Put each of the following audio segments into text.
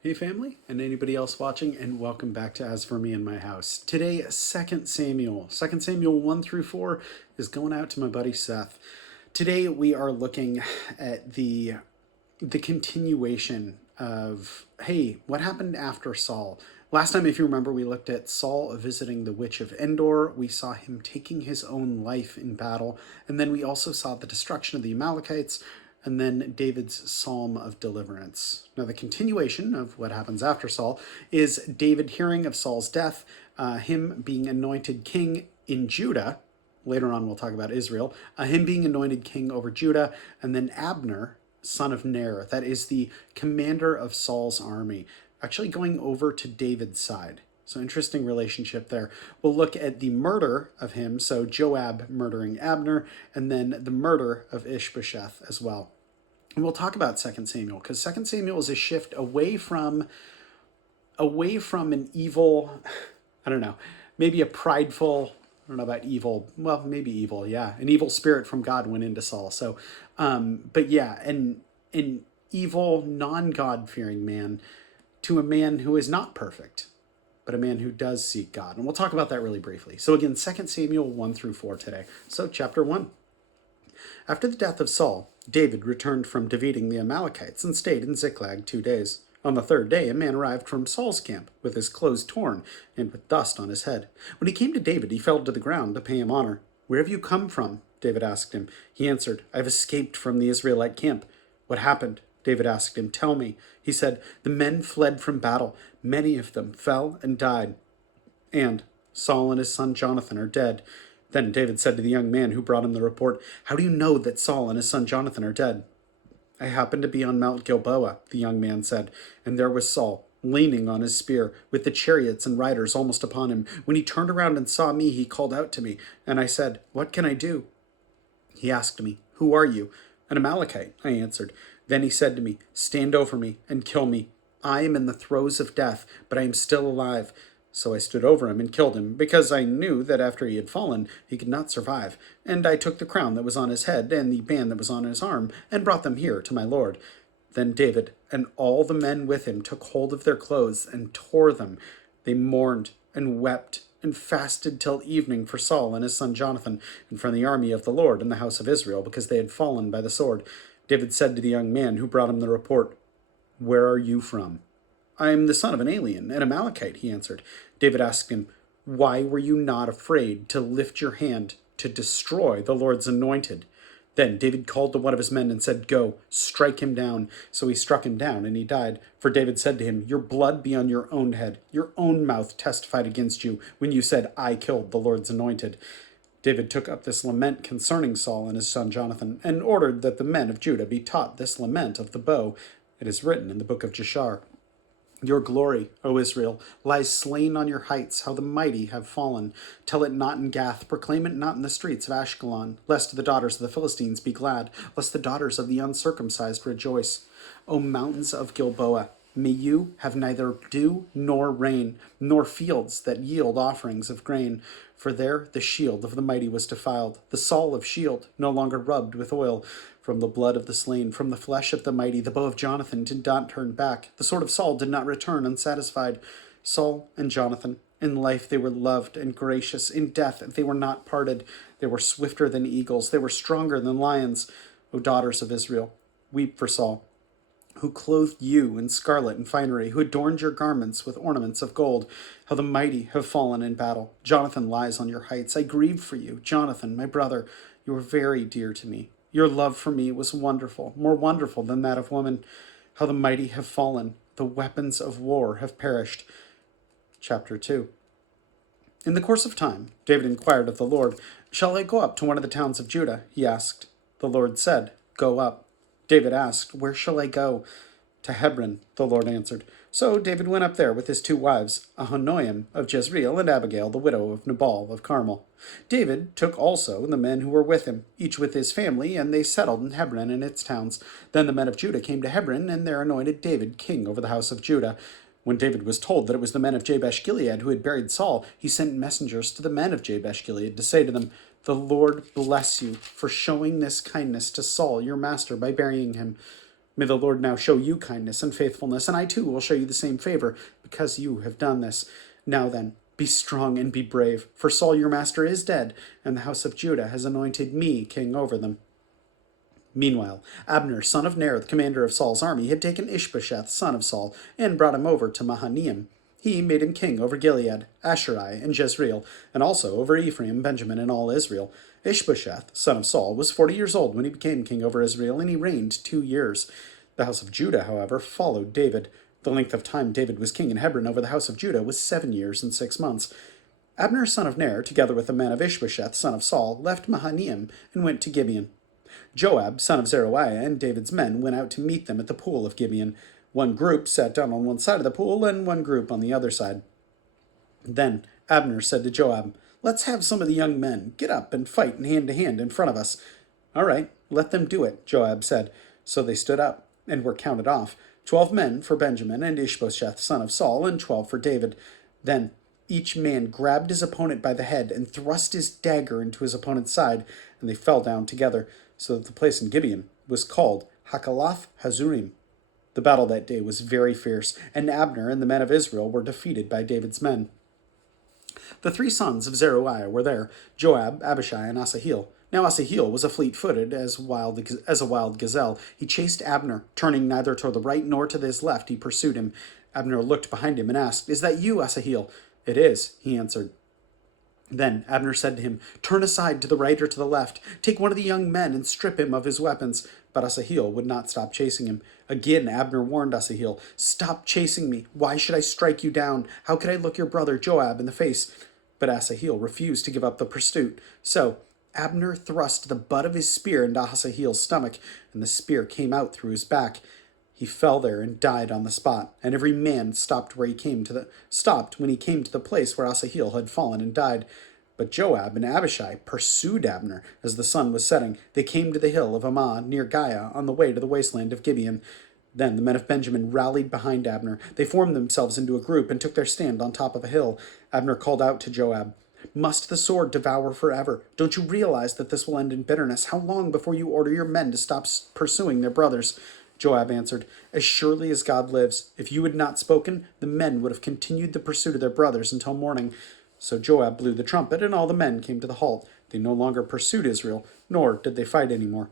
Hey family, and anybody else watching, and welcome back to As For Me in My House. Today, 2 Samuel. 2 Samuel 1 through 4 is going out to my buddy Seth. Today we are looking at the continuation of, hey, what happened after Saul? Last time, if you remember, we looked at Saul visiting the witch of Endor. We saw him taking his own life in battle. And then we also saw the destruction of the Amalekites, and then David's psalm of deliverance. Now, the continuation of what happens after Saul is David hearing of Saul's death, him being anointed king in Judah. Later on, we'll talk about Israel. Him being anointed king over Judah, and then Abner, son of Ner, that is the commander of Saul's army, actually going over to David's side. So interesting relationship there. We'll look at the murder of him, so Joab murdering Abner, and then the murder of Ish-Bosheth as well. And we'll talk about 2 Samuel, because 2 Samuel is a shift away from an evil, I don't know, maybe a prideful, I don't know about evil, well, maybe evil, yeah. An evil spirit from God went into Saul. So, but yeah, an evil, non-God-fearing man to a man who is not perfect, but a man who does seek God. And we'll talk about that really briefly. So again, 2 Samuel 1 through 4 today. So chapter 1. After the death of Saul, David returned from defeating the Amalekites and stayed in Ziklag 2 days. On the third day, a man arrived from Saul's camp with his clothes torn and with dust on his head. When he came to David, he fell to the ground to pay him honor. "Where have you come from?" David asked him. He answered, "I have escaped from the Israelite camp." "What happened?" David asked him. "Tell me." He said, "The men fled from battle. Many of them fell and died. And Saul and his son Jonathan are dead." Then David said to the young man who brought him the report, "How do you know that Saul and his son Jonathan are dead?" "I happened to be on Mount Gilboa," the young man said, "and there was Saul, leaning on his spear, with the chariots and riders almost upon him. When he turned around and saw me, he called out to me, and I said, 'What can I do?' He asked me, 'Who are you?' 'An Amalekite,' I answered. Then he said to me, 'Stand over me and kill me. I am in the throes of death, but I am still alive.' So I stood over him and killed him, because I knew that after he had fallen, he could not survive. And I took the crown that was on his head and the band that was on his arm, and brought them here to my lord." Then David and all the men with him took hold of their clothes and tore them. They mourned and wept and fasted till evening for Saul and his son Jonathan, and for the army of the Lord and the house of Israel, because they had fallen by the sword. David said to the young man who brought him the report, "Where are you from?" "I am the son of an alien, an Amalekite," he answered. David asked him, "Why were you not afraid to lift your hand to destroy the Lord's anointed?" Then David called to one of his men and said, "Go, strike him down." So he struck him down, and he died. For David said to him, "Your blood be on your own head. Your own mouth testified against you when you said, 'I killed the Lord's anointed.'" David took up this lament concerning Saul and his son Jonathan, and ordered that the men of Judah be taught this lament of the bow. It is written in the book of Jashar. "Your glory, O Israel, lies slain on your heights, how the mighty have fallen. Tell it not in Gath, proclaim it not in the streets of Ashkelon, lest the daughters of the Philistines be glad, lest the daughters of the uncircumcised rejoice. O mountains of Gilboa, may you have neither dew nor rain, nor fields that yield offerings of grain. For there the shield of the mighty was defiled, the Saul of shield, no longer rubbed with oil. From the blood of the slain, from the flesh of the mighty, the bow of Jonathan did not turn back. The sword of Saul did not return unsatisfied. Saul and Jonathan, in life they were loved and gracious. In death they were not parted. They were swifter than eagles. They were stronger than lions. O daughters of Israel, weep for Saul, who clothed you in scarlet and finery, who adorned your garments with ornaments of gold. How the mighty have fallen in battle. Jonathan lies on your heights. I grieve for you, Jonathan, my brother. You are very dear to me. Your love for me was wonderful, more wonderful than that of woman. How the mighty have fallen. The weapons of war have perished." Chapter 2. In the course of time, David inquired of the Lord, "Shall I go up to one of the towns of Judah?" he asked. The Lord said, "Go up." David asked, "Where shall I go?" "To Hebron," the Lord answered. So David went up there with his 2 wives, Ahinoam of Jezreel and Abigail, the widow of Nabal of Carmel. David took also the men who were with him, each with his family, and they settled in Hebron and its towns. Then the men of Judah came to Hebron, and there anointed David king over the house of Judah. When David was told that it was the men of Jabesh-Gilead who had buried Saul, he sent messengers to the men of Jabesh-Gilead to say to them, "The Lord bless you for showing this kindness to Saul, your master, by burying him. May the Lord now show you kindness and faithfulness, and I too will show you the same favor, because you have done this. Now then, be strong and be brave, for Saul your master is dead, and the house of Judah has anointed me king over them." Meanwhile, Abner, son of Ner, the commander of Saul's army, had taken Ish-Bosheth, son of Saul, and brought him over to Mahanaim. He made him king over Gilead, Asherai, and Jezreel, and also over Ephraim, Benjamin, and all Israel. Ish-Bosheth, son of Saul, was 40 years old when he became king over Israel, and he reigned 2 years. The house of Judah, however, followed David. The length of time David was king in Hebron over the house of Judah was 7 years and 6 months. Abner, son of Ner, together with the men of Ish-Bosheth, son of Saul, left Mahanaim and went to Gibeon. Joab, son of Zeruiah, and David's men went out to meet them at the pool of Gibeon. One group sat down on one side of the pool, and one group on the other side. Then Abner said to Joab, "Let's have some of the young men get up and fight hand to hand in front of us." "All right, let them do it," Joab said. So they stood up and were counted off, 12 men for Benjamin and Ish-Bosheth, son of Saul, and 12 for David. Then each man grabbed his opponent by the head and thrust his dagger into his opponent's side, and they fell down together, so that the place in Gibeon was called Hakalath Hazurim. The battle that day was very fierce, and Abner and the men of Israel were defeated by David's men. The 3 sons of Zeruiah were there, Joab, Abishai, and Asahel. Now Asahel was a fleet-footed as a wild gazelle. He chased Abner, turning neither to the right nor to his left. He pursued him. Abner looked behind him and asked, "Is that you, Asahel?" "It is," he answered. Then Abner said to him, "Turn aside to the right or to the left. Take one of the young men and strip him of his weapons." But Asahel would not stop chasing him. Again Abner warned Asahel, "Stop chasing me. Why should I strike you down? How could I look your brother Joab in the face?" But Asahel refused to give up the pursuit. So Abner thrust the butt of his spear into Asahel's stomach, and the spear came out through his back. He fell there and died on the spot, and every man stopped when he came to the place where Asahel had fallen and died. But Joab and Abishai pursued Abner as the sun was setting. They came to the hill of Ammah near Giah on the way to the wasteland of Gibeon. Then the men of Benjamin rallied behind Abner. They formed themselves into a group and took their stand on top of a hill. Abner called out to Joab, "Must the sword devour forever? Don't you realize that this will end in bitterness? How long before you order your men to stop pursuing their brothers?" Joab answered, "As surely as God lives, if you had not spoken, the men would have continued the pursuit of their brothers until morning." So Joab blew the trumpet, and all the men came to the halt. They no longer pursued Israel, nor did they fight any more.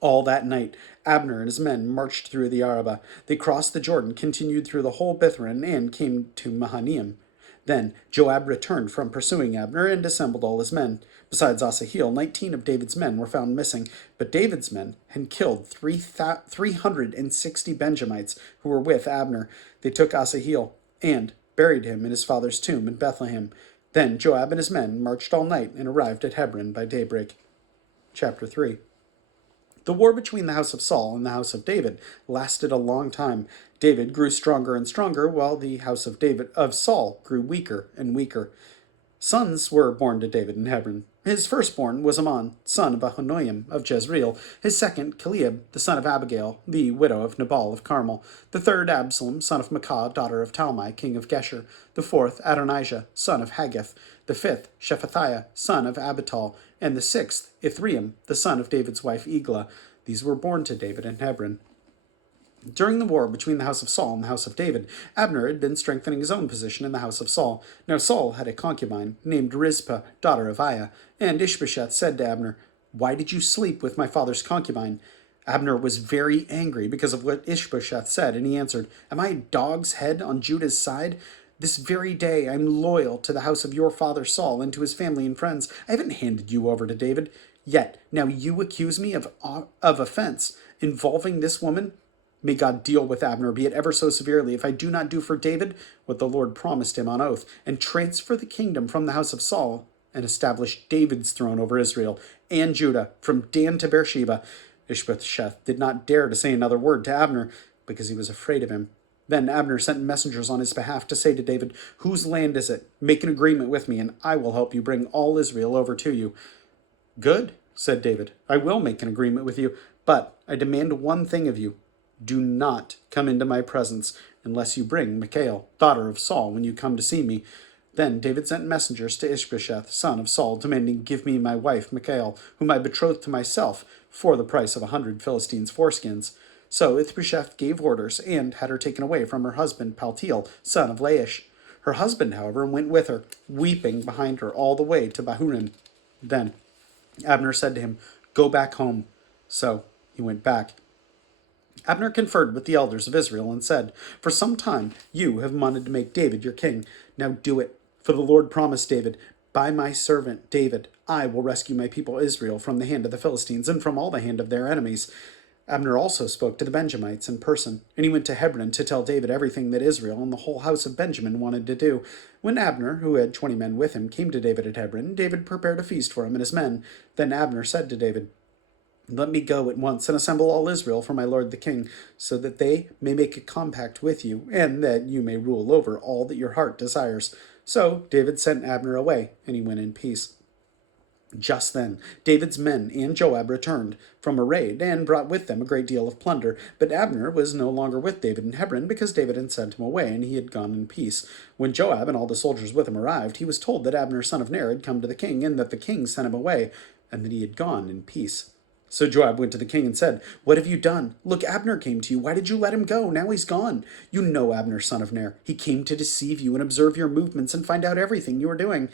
All that night, Abner and his men marched through the Arabah. They crossed the Jordan, continued through the whole Bithron, and came to Mahanaim. Then Joab returned from pursuing Abner and assembled all his men. Besides Asahel, 19 of David's men were found missing, but David's men had killed 360 Benjamites who were with Abner. They took Asahel and buried him in his father's tomb in Bethlehem. Then Joab and his men marched all night and arrived at Hebron by daybreak. Chapter 3. The war between the house of Saul and the house of David lasted a long time. David grew stronger and stronger, while the house of Saul grew weaker and weaker. Sons were born to David in Hebron. His firstborn was Amnon, son of Ahinoam of Jezreel. His second, Chileab, the son of Abigail, the widow of Nabal of Carmel. The third, Absalom, son of Maacah, daughter of Talmai, king of Geshur. The fourth, Adonijah, son of Haggith. The fifth, Shephatiah, son of Abital. And the sixth, Ithream, the son of David's wife Eglah. These were born to David in Hebron. During the war between the house of Saul and the house of David, Abner had been strengthening his own position in the house of Saul. Now Saul had a concubine named Rizpah, daughter of Aiah, and Ish-Bosheth said to Abner, "Why did you sleep with my father's concubine?" Abner was very angry because of what Ish-Bosheth said, and he answered, "Am I a dog's head on Judah's side? This very day I am loyal to the house of your father Saul and to his family and friends. I haven't handed you over to David. Yet now you accuse me of offense involving this woman. May God deal with Abner, be it ever so severely, if I do not do for David what the Lord promised him on oath, and transfer the kingdom from the house of Saul, and establish David's throne over Israel and Judah, from Dan to Beersheba." Ish-Bosheth did not dare to say another word to Abner, because he was afraid of him. Then Abner sent messengers on his behalf to say to David, "Whose land is it? Make an agreement with me, and I will help you bring all Israel over to you." "Good," said David, "I will make an agreement with you, but I demand one thing of you. Do not come into my presence unless you bring Michal, daughter of Saul, when you come to see me." Then David sent messengers to Ish-Bosheth, son of Saul, demanding, "Give me my wife Michal, whom I betrothed to myself, for the price of 100 Philistines' foreskins." So Ishbosheth gave orders and had her taken away from her husband Paltiel, son of Laish. Her husband, however, went with her, weeping behind her all the way to Bahurim. Then Abner said to him, "Go back home." So he went back. Abner conferred with the elders of Israel and said, "For some time you have wanted to make David your king. Now do it. For the Lord promised David, 'By my servant David I will rescue my people Israel from the hand of the Philistines and from all the hand of their enemies.'" Abner also spoke to the Benjamites in person, and he went to Hebron to tell David everything that Israel and the whole house of Benjamin wanted to do. When Abner, who had 20 men with him, came to David at Hebron, David prepared a feast for him and his men. Then Abner said to David, "Let me go at once and assemble all Israel for my lord the king, so that they may make a compact with you, and that you may rule over all that your heart desires." So David sent Abner away, and he went in peace. Just then David's men and Joab returned from a raid and brought with them a great deal of plunder. But Abner was no longer with David in Hebron, because David had sent him away, and he had gone in peace. When Joab and all the soldiers with him arrived, he was told that Abner son of Ner had come to the king, and that the king sent him away, and that he had gone in peace. So Joab went to the king and said, "What have you done? Look, Abner came to you. Why did you let him go? Now he's gone. You know Abner son of Ner. He came to deceive you and observe your movements and find out everything you are doing."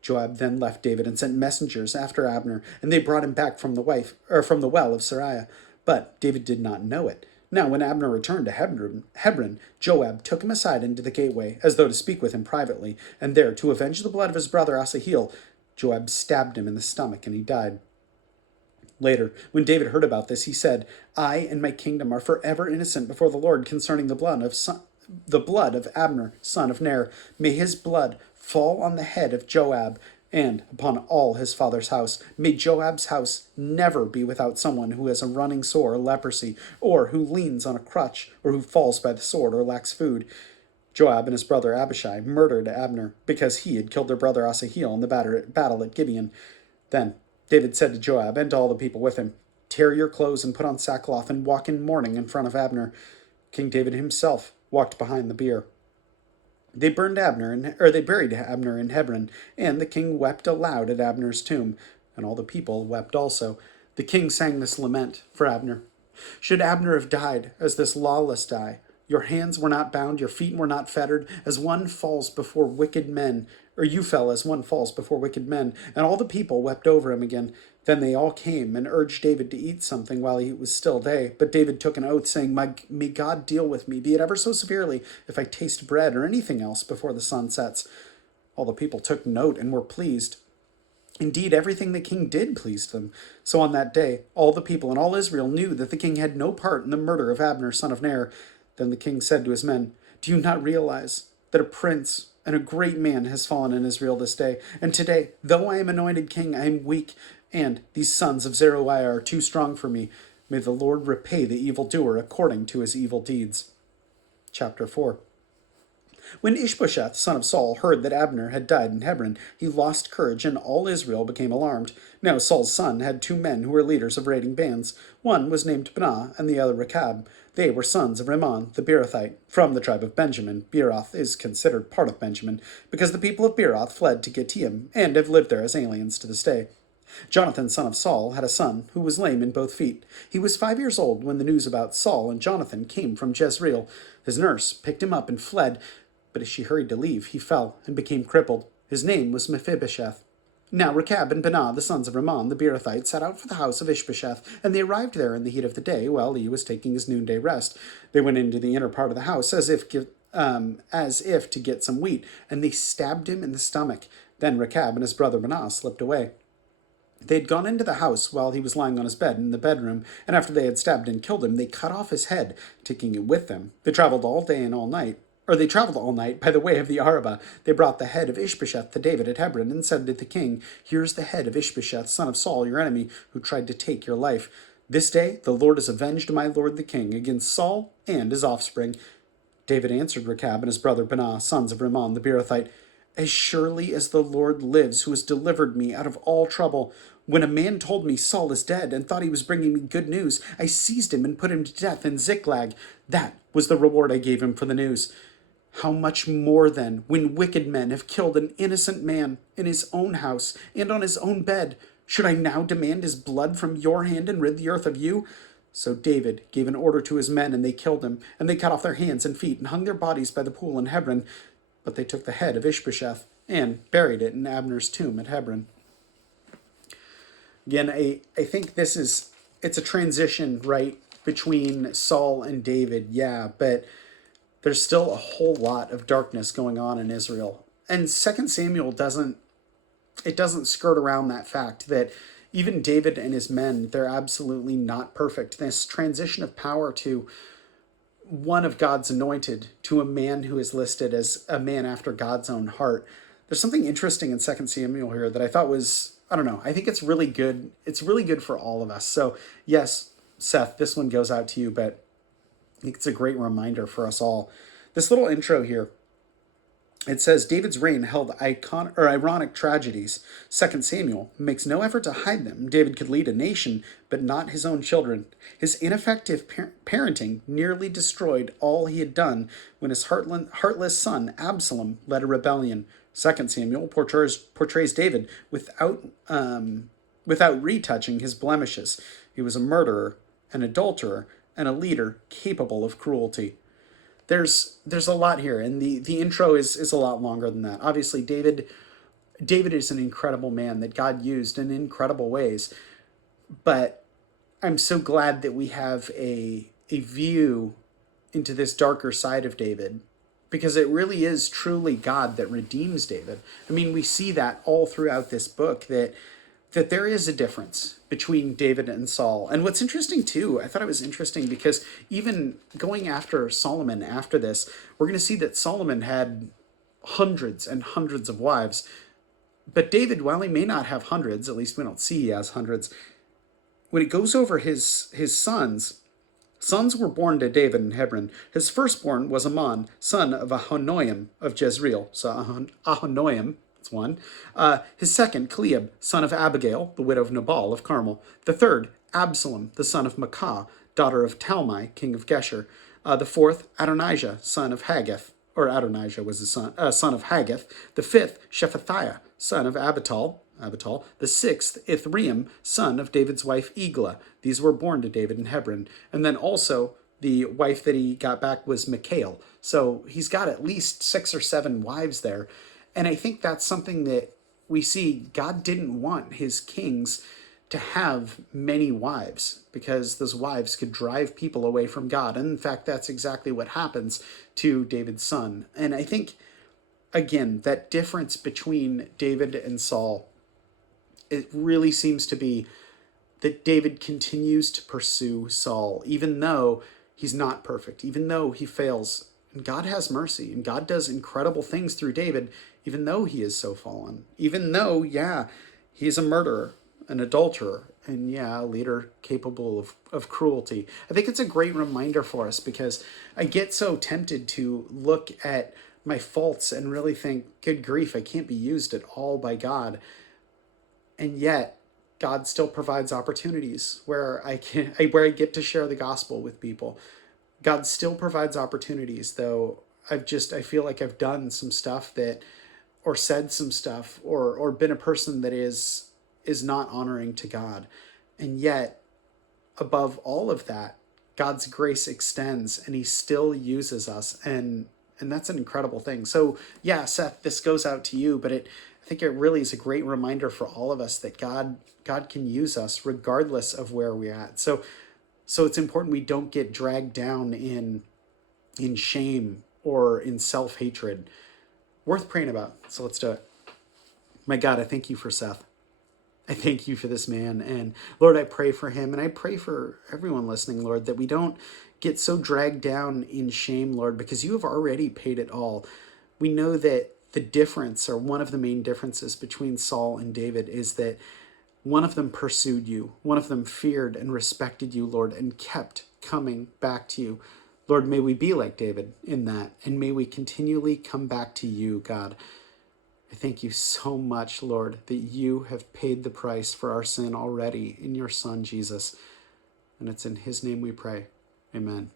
Joab then left David and sent messengers after Abner, and they brought him back from the well of Sariah. But David did not know it. Now when Abner returned to Hebron, Joab took him aside into the gateway, as though to speak with him privately, and there, to avenge the blood of his brother Asahel, Joab stabbed him in the stomach, and he died. Later, when David heard about this, he said, "I and my kingdom are forever innocent before the Lord concerning the blood of Abner, son of Ner. May his blood fall on the head of Joab and upon all his father's house. May Joab's house never be without someone who has a running sore or leprosy, or who leans on a crutch, or who falls by the sword or lacks food." Joab and his brother Abishai murdered Abner, because he had killed their brother Asahel in the battle at Gibeon. Then David said to Joab and to all the people with him, "Tear your clothes and put on sackcloth and walk in mourning in front of Abner." King David himself walked behind the bier. They buried Abner in Hebron, and the king wept aloud at Abner's tomb, and all the people wept also. The king sang this lament for Abner: "Should Abner have died as this lawless die? Your hands were not bound, your feet were not fettered, as one falls before wicked men, or you fell as one falls before wicked men." And all the people wept over him again. Then they all came and urged David to eat something while it was still day. But David took an oath, saying, "May God deal with me, be it ever so severely, if I taste bread or anything else before the sun sets." All the people took note and were pleased. Indeed, everything the king did pleased them. So on that day, all the people and all Israel knew that the king had no part in the murder of Abner, son of Ner. Then the king said to his men, "Do you not realize that a prince and a great man has fallen in Israel this day? And today, though I am anointed king, I am weak, and these sons of Zeruiah are too strong for me. May the Lord repay the evildoer according to his evil deeds." Chapter 4. When Ish-Bosheth, son of Saul, heard that Abner had died in Hebron, he lost courage, and all Israel became alarmed. Now Saul's son had 2 men who were leaders of raiding bands. One was named Benah, and the other Rechab. They were sons of Rimmon the Beerothite, from the tribe of Benjamin. Beeroth is considered part of Benjamin, because the people of Beeroth fled to Gittaim, and have lived there as aliens to this day. Jonathan, son of Saul, had a son who was lame in both feet. He was 5 years old when the news about Saul and Jonathan came from Jezreel. His nurse picked him up and fled, but as she hurried to leave, he fell and became crippled. His name was Mephibosheth. Now Rechab and Benah, the sons of Rimmon the Beerothite, set out for the house of Ish-Bosheth, and they arrived there in the heat of the day, while he was taking his noonday rest. They went into the inner part of the house as if to get some wheat, and they stabbed him in the stomach. Then Rechab and his brother Benah slipped away. They had gone into the house while he was lying on his bed in the bedroom, and after they had stabbed and killed him, they cut off his head, taking it with them. They traveled all night by the way of the Arabah. They brought the head of Ish-Bosheth to David at Hebron, and said to the king, "Here's the head of Ish-Bosheth, son of Saul, your enemy, who tried to take your life. This day the Lord has avenged my lord the king against Saul and his offspring." David answered Rechab and his brother Benah, sons of Rimmon the Beerothite, "As surely as the Lord lives, who has delivered me out of all trouble, when a man told me Saul is dead and thought he was bringing me good news, I seized him and put him to death in Ziklag. That was the reward I gave him for the news. How much more then, when wicked men have killed an innocent man in his own house and on his own bed, should I now demand his blood from your hand and rid the earth of you?" So David gave an order to his men, and they killed him, and they cut off their hands and feet, and hung their bodies by the pool in Hebron. But they took the head of Ish-Bosheth and buried it in Abner's tomb at Hebron. Again, I think it's a transition, right, between Saul and David, yeah, but there's still a whole lot of darkness going on in Israel. And 2 Samuel doesn't skirt around that fact that even David and his men, they're absolutely not perfect. This transition of power to one of God's anointed to a man who is listed as a man after God's own heart. There's something interesting in 2 Samuel here that I thought was, I don't know, I think it's really good. It's really good for all of us. So yes, Seth, this one goes out to you, but I think it's a great reminder for us all. This little intro here, it says David's reign held ironic tragedies. 2 Samuel makes no effort to hide them. David could lead a nation, but not his own children. His ineffective parenting nearly destroyed all he had done when his heartless son Absalom led a rebellion. 2 Samuel portrays David without retouching his blemishes. He was a murderer, an adulterer, and a leader capable of cruelty. There's a lot here, and the intro is a lot longer than that. Obviously, David is an incredible man that God used in incredible ways, but I'm so glad that we have a view into this darker side of David, because it really is truly God that redeems David. I mean, we see that all throughout this book, that there is a difference between David and Saul. And what's interesting too, I thought it was interesting because even going after Solomon after this, we're going to see that Solomon had hundreds and hundreds of wives. But David, while he may not have hundreds, at least we don't see he has hundreds, when it goes over his sons were born to David in Hebron. His firstborn was Amon, son of Ahinoam of Jezreel. So Ahinoam, that's one. His second, Cleab, son of Abigail, the widow of Nabal of Carmel. The third, Absalom, the son of Maacah, daughter of Talmai, king of Geshur. The fourth, Adonijah, son of Haggith, or Adonijah was his son of Haggith. The fifth, Shephatiah, son of Abital. The sixth, Ithream, son of David's wife Eglah. These were born to David in Hebron. And then also the wife that he got back was Michal. So he's got at least 6 or 7 wives there. And I think that's something that we see. God didn't want his kings to have many wives, because those wives could drive people away from God. And in fact, that's exactly what happens to David's son. And I think, again, that difference between David and Saul, it really seems to be that David continues to pursue Saul, even though he's not perfect, even though he fails. And God has mercy, and God does incredible things through David, even though he is so fallen, even though, yeah, he's a murderer, an adulterer, and yeah, a leader capable of cruelty. I think it's a great reminder for us, because I get so tempted to look at my faults and really think, good grief, I can't be used at all by God. And yet, God still provides opportunities where I get to share the gospel with people. God still provides opportunities, though I feel like I've done some stuff that, or said some stuff, or been a person that is not honoring to God. And yet, above all of that, God's grace extends, and he still uses us, and that's an incredible thing. So yeah, Seth, this goes out to you, but I think it really is a great reminder for all of us that God can use us regardless of where we're at. So it's important we don't get dragged down in shame or in self-hatred. Worth praying about. So let's do it. My God, I thank you for Seth. I thank you for this man. And Lord, I pray for him, and I pray for everyone listening, Lord, that we don't get so dragged down in shame, Lord, because you have already paid it all. We know that the difference, or one of the main differences between Saul and David, is that one of them pursued you. One of them feared and respected you, Lord, and kept coming back to you. Lord, may we be like David in that, and may we continually come back to you, God. I thank you so much, Lord, that you have paid the price for our sin already in your Son, Jesus. And it's in his name we pray. Amen.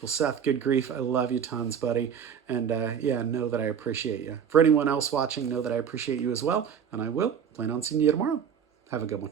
Well, Seth, good grief. I love you tons, buddy. And know that I appreciate you. For anyone else watching, know that I appreciate you as well. And I will plan on seeing you tomorrow. Have a good one.